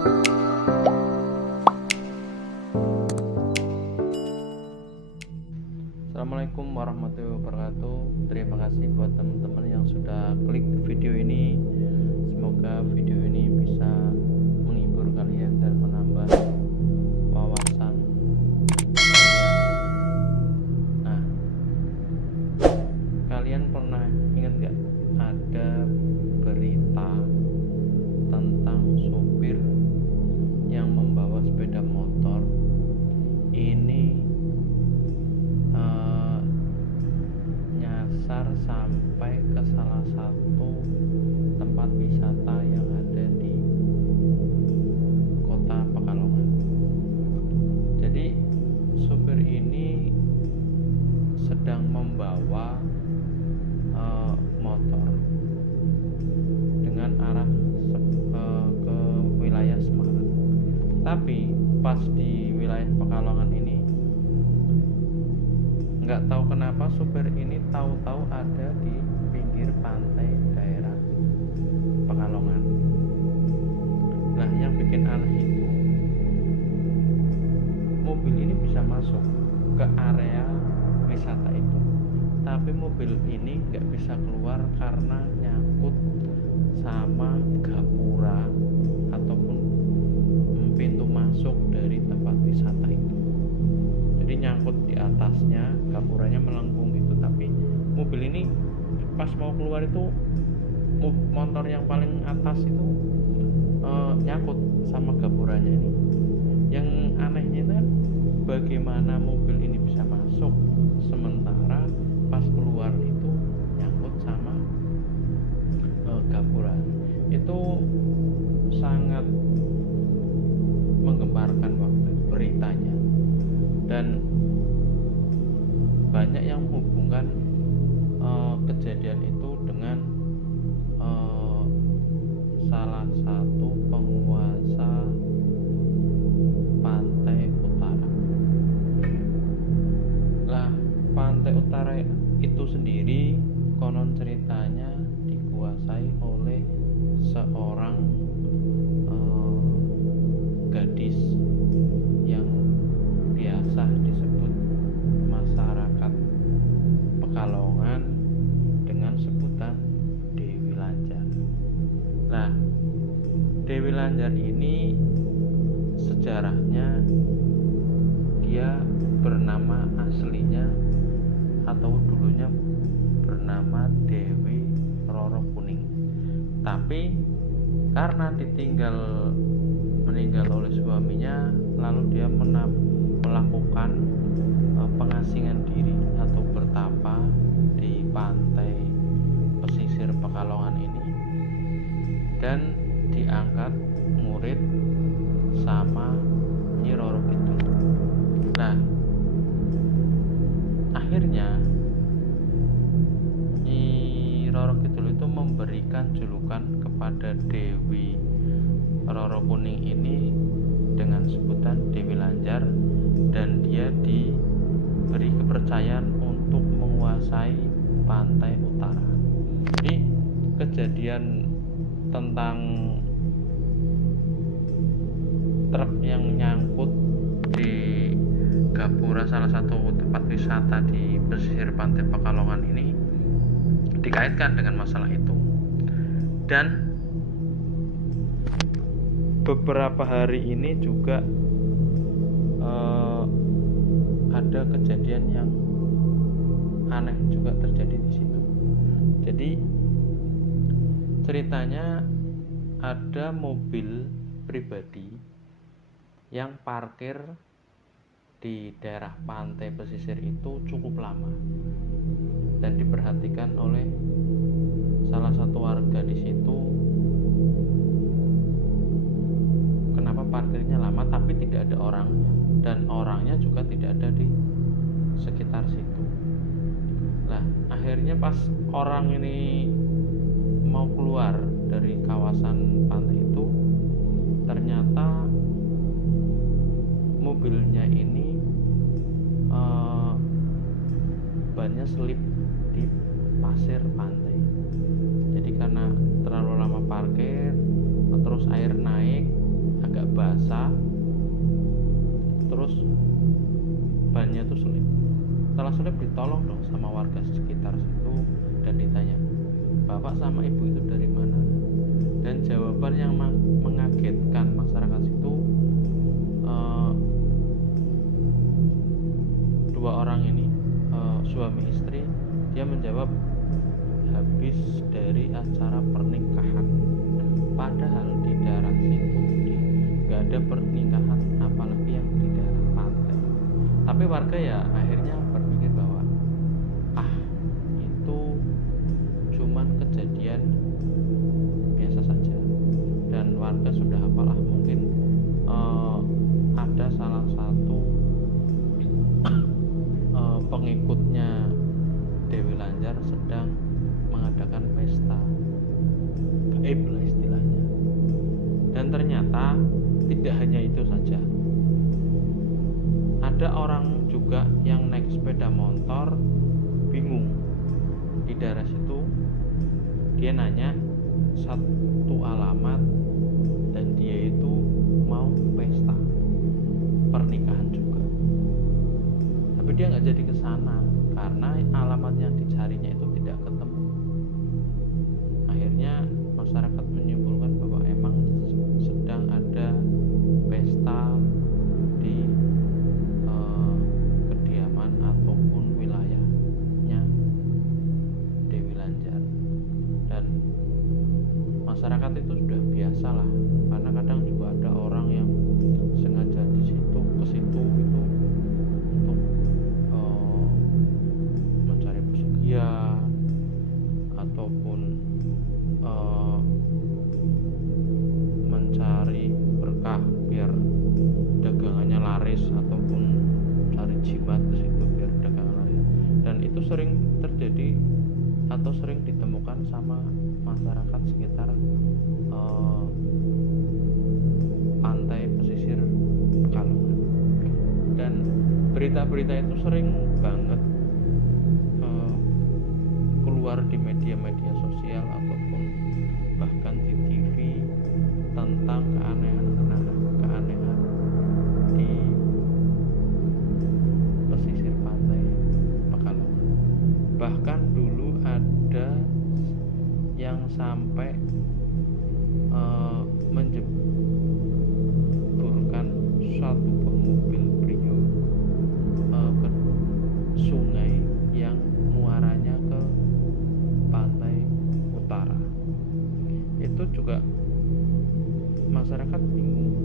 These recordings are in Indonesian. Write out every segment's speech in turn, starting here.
Assalamualaikum warahmatullahi wabarakatuh. Terima kasih buat teman-teman yang sudah klik video ini. Semoga video ini bisa menghibur kalian dan menambah wawasan kalian. Nah, kalian pernah ingat gak ada berita tentang sopir yang membawa sepeda motor ini nyasar sampai ke salah satu tempat wisata yang ada di kota Pekalongan. Jadi sopir ini sedang membawa motor dengan arah ke wilayah Semarang. Tapi pas di wilayah Pekalongan ini, nggak tahu kenapa supir ini tahu-tahu ada di pinggir pantai daerah Pekalongan. Nah, yang bikin aneh itu mobil ini bisa masuk ke area wisata itu, tapi mobil ini nggak bisa keluar karena nyangkut sama gapura ataupun pintu masuk dari tempat wisata itu. Jadi nyangkut di atasnya, gapuranya melengkung gitu, tapi mobil ini pas mau keluar itu motor yang paling atas itu nyangkut sama gapuranya ini. Yang anehnya itu kan bagaimana mobil ini bisa masuk sementara pas keluar itu nyangkut sama gapura. Itu sangat menggemparkan waktu beritanya, dan banyak yang menghubungkan kejadian itu dengan salah satu penguasa pantai utara. Lah, pantai utara itu sendiri konon ceritanya dikuasai oleh seorang gadis yang biasa disebut masyarakat Pekalongan dengan sebutan Dewi Lanjar. Nah, Dewi Lanjar ini sejarahnya dia bernama aslinya atau dulunya bernama Dewi Roro Kuning. Tapi karena meninggal oleh suaminya, lalu dia melakukan pengasingan diri atau bertapa di pantai pesisir Pekalongan ini, dan diangkat murid sama Nyi Roro Kidul. Nah, akhirnya Nyi Roro Kidul itu memberikan julukan kepada Dewi Roro Kuning ini dengan sebutan Dewi Lanjar, dan dia diberi kepercayaan untuk menguasai pantai utara. Jadi kejadian tentang truk yang nyangkut di gapura salah satu tempat wisata di pesisir pantai Pekalongan ini dikaitkan dengan masalah itu. Dan beberapa hari ini juga ada kejadian yang aneh juga terjadi di situ. Jadi ceritanya ada mobil pribadi yang parkir di daerah pantai pesisir itu cukup lama, dan diperhatikan oleh salah satu warga di situ. Kenapa parkirnya lama tapi tidak ada orangnya, dan orangnya juga tidak ada di sekitar situ. Nah, akhirnya pas orang ini mau keluar dari kawasan pantai itu, ternyata mobilnya ini bannya selip di pasir pantai. Jadi karena terlalu lama parkir, terus air naik, agak basah, terus bannya tuh selip. Setelah selip ditolong dong sama warga sekitar situ dan ditanya, bapak sama ibu itu dari mana? Dan jawaban yang mengagetkan masyarakat situ, dua orang ini suami istri, dia menjawab habis dari acara pernikahan. Padahal di daerah situ nggak ada pernikahan, apalagi yang di daerah pantai. Tapi warga ya akhirnya berpikir bahwa itu cuman kejadian biasa saja, dan warga sudah apalah, mungkin ada salah satu pengikutnya Dewi Lanjar sedang mengadakan pesta gaib lah istilahnya. Dan ternyata tidak hanya itu saja, ada orang juga yang naik sepeda motor bingung di daerah situ. Dia nanya satu alamat dan dia itu mau pesta pernikahan juga, tapi dia nggak jadi ke sana karena alamat yang dicarinya itu tidak ketemu. Akhirnya masyarakat menyimpulkan bahwa emang sedang ada pesta di kediaman ataupun wilayahnya Dewi Lanjar. Dan masyarakat itu sudah biasa lah, karena kadang juga ada orang yang sengaja ke situ itu untuk mencari pesugihan ataupun mencari berkah biar dagangannya laris, ataupun cari jimat ke situ biar dagangan laris. Dan itu sering terjadi atau sering ditemukan sama masyarakat sekitar pantai pesisir Pekalongan. Dan berita-berita itu sering banget keluar di media-media sosial ataupun bahkan di TV tentang keanehan di pesisir pantai Pekalongan. Bahkan dulu ada yang sampai menjeburkan suatu buah mobil Brio ke sungai yang muaranya ke pantai utara. Itu juga masyarakat bingung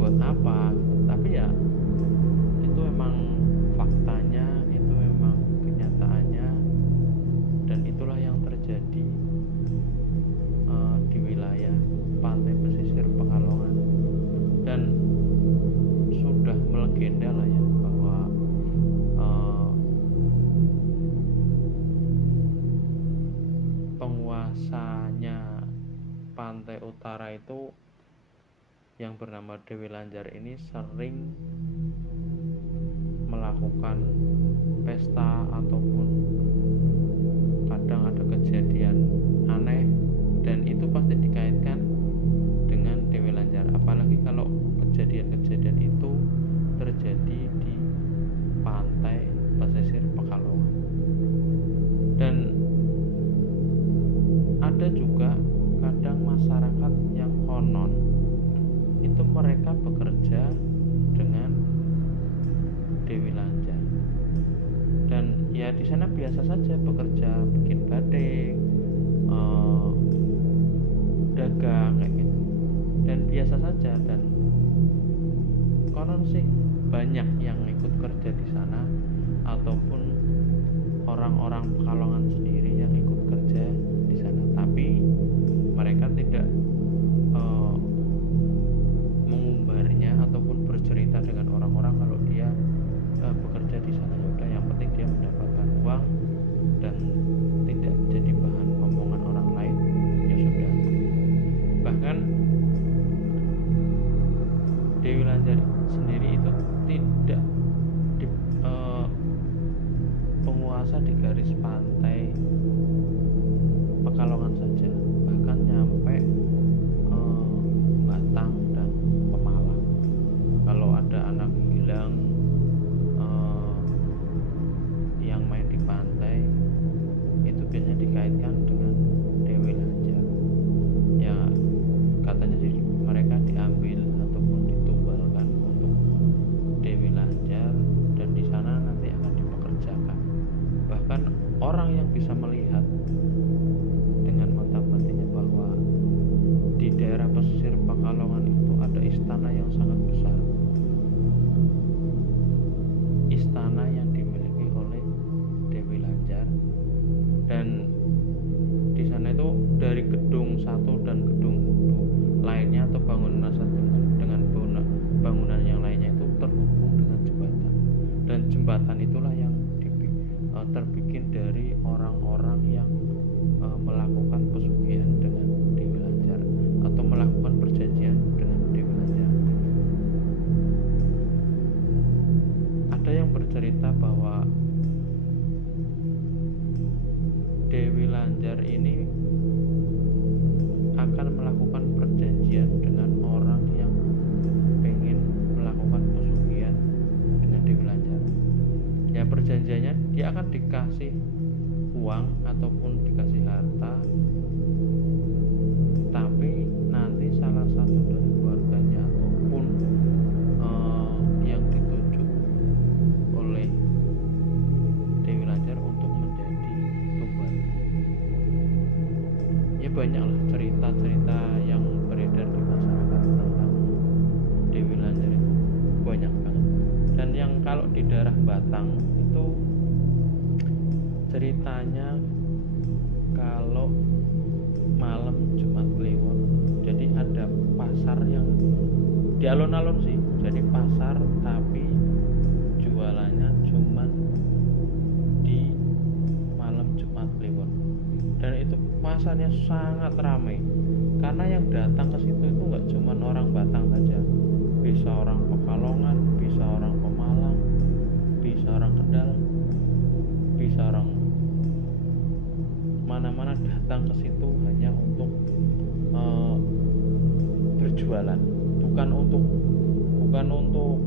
buat apa, tapi ya itu memang faktanya, itu memang kenyataannya, dan itulah yang terjadi di wilayah pantai pesisir Pekalongan. Dan sudah melegenda lah ya bahwa penguasanya pantai utara itu yang bernama Dewi Lanjar ini sering melakukan pesta ataupun kadang ada kejadian aneh, dan itu pasti dikaitkan dengan Dewi Lanjar, apalagi kalau kejadian-kejadian itu terjadi di pantai pesisir Pekalongan. Dan ada juga kadang masyarakat yang konon itu mereka bekerja dengan Dewi Lanjar, dan ya di sana biasa saja bekerja, bikin batik, dagang kayak gitu, dan biasa saja. Dan konon sih banyak yang ikut kerja di sana ataupun orang-orang Pekalongan sendiri yang ikut kerja di sana, tapi mereka tidak mengumbarnya ataupun bercerita dengan orang-orang kalau dia bekerja di sana. Ya udah, yang penting dia mendapatkan uang dan tidak jadi bahan omongan orang lain, ya sudah. Bahkan Dewi Lanjar sendiri itu tidak di, penguasa di garis pantai Pekalongan saja, bahkan nyampe Dan di sana itu dari gedung satu dan gedung lainnya atau bangunan satu dengan bangunan yang lainnya itu terhubung dengan jembatan, dan jembatan itulah yang terbikin dari orang-orang yang melakukan pesugihan dengan Dewi Lanjar atau melakukan perjanjian dengan Dewi Lanjar. Ada yang bercerita bahwa Dewi Lanjar ini akan melakukan perjanjian dengan orang yang pengen melakukan pesugihan dengan Dewi Lanjar. Ya, perjanjiannya dia akan dikasih uang ataupun dikasih harta, tapi nanti salah satu dari keluarganya ataupun yang ditunjuk oleh Dewi Lanjar untuk menjadi tumbal. Ya, banyaklah cerita-cerita yang beredar di masyarakat tentang Dewi Lanjar itu, banyak banget. Dan yang kalau di daerah Batang itu ceritanya kalau malam Jumat Kliwon, jadi ada pasar yang di alun-alun sih, jadi pasar tapi jualannya cuman di malam Jumat Kliwon, dan itu pasarnya sangat ramai karena yang datang ke situ itu nggak cuman orang Batang saja, bisa orang Pekalongan, bisa orang Pemalang, bisa orang Kendal, bisa orang mana-mana datang ke situ hanya untuk berjualan, bukan untuk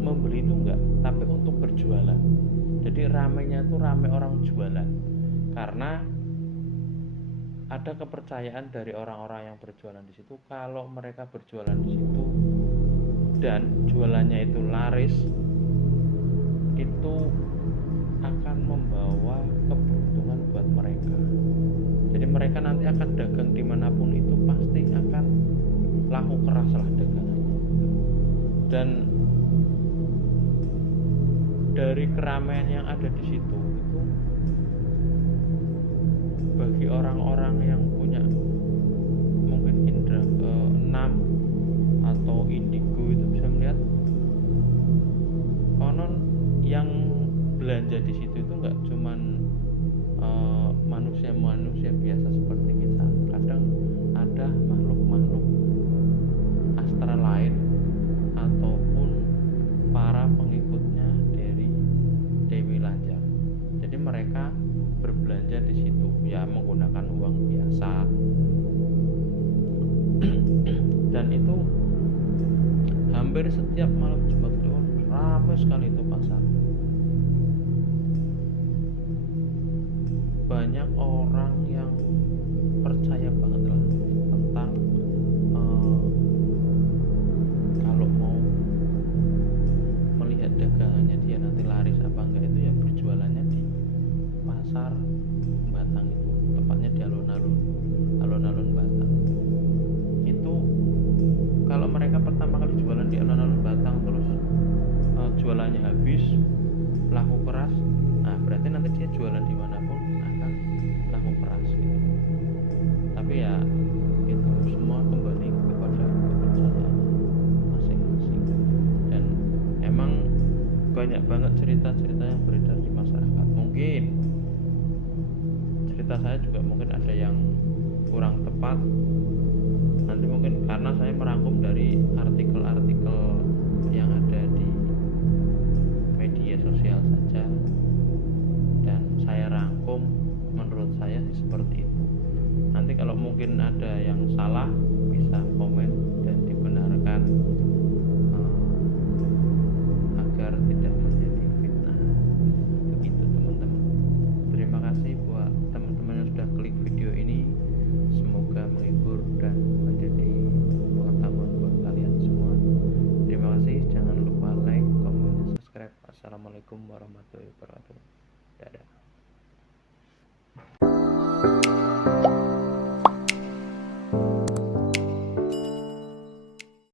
membeli itu enggak, tapi untuk berjualan. Jadi ramainya itu ramai orang jualan, karena ada kepercayaan dari orang-orang yang berjualan di situ, kalau mereka berjualan di situ dan jualannya itu laris, itu akan membawa keberuntungan buat mereka. Jadi mereka nanti akan dagang dimanapun itu pasti akan laku keras lah dagangannya. Dan dari keramaian yang ada di situ itu, bagi orang-orang yang punya mungkin indra enam atau indigo itu bisa melihat konon yang belanja di situ itu nggak cuman manusia biasa seperti kita, kadang ada makhluk-makhluk astral lain ataupun para pengikutnya dari Dewi Lanjar. Jadi mereka berbelanja di situ ya menggunakan uang biasa dan itu hampir setiap malam Jumat Kliwon ramai sekali itu pasar. Banyak orang yang percaya banget lah tentang kalau mau melihat dagangannya dia nanti laris apa enggak itu ya berjualannya di pasar Batang itu, tepatnya di alun-alun Batang. Itu kalau mereka pertama kali jualan di alun-alun Batang terus jualannya habis, laku keras, nah berarti nanti dia jualan dimanapun akan laku keras gitu. Tapi ya itu semua kembali kepada kepercayaan masing-masing. Dan emang banyak banget cerita-cerita yang beredar di masyarakat. Mungkin cerita saya juga mungkin ada yang kurang tepat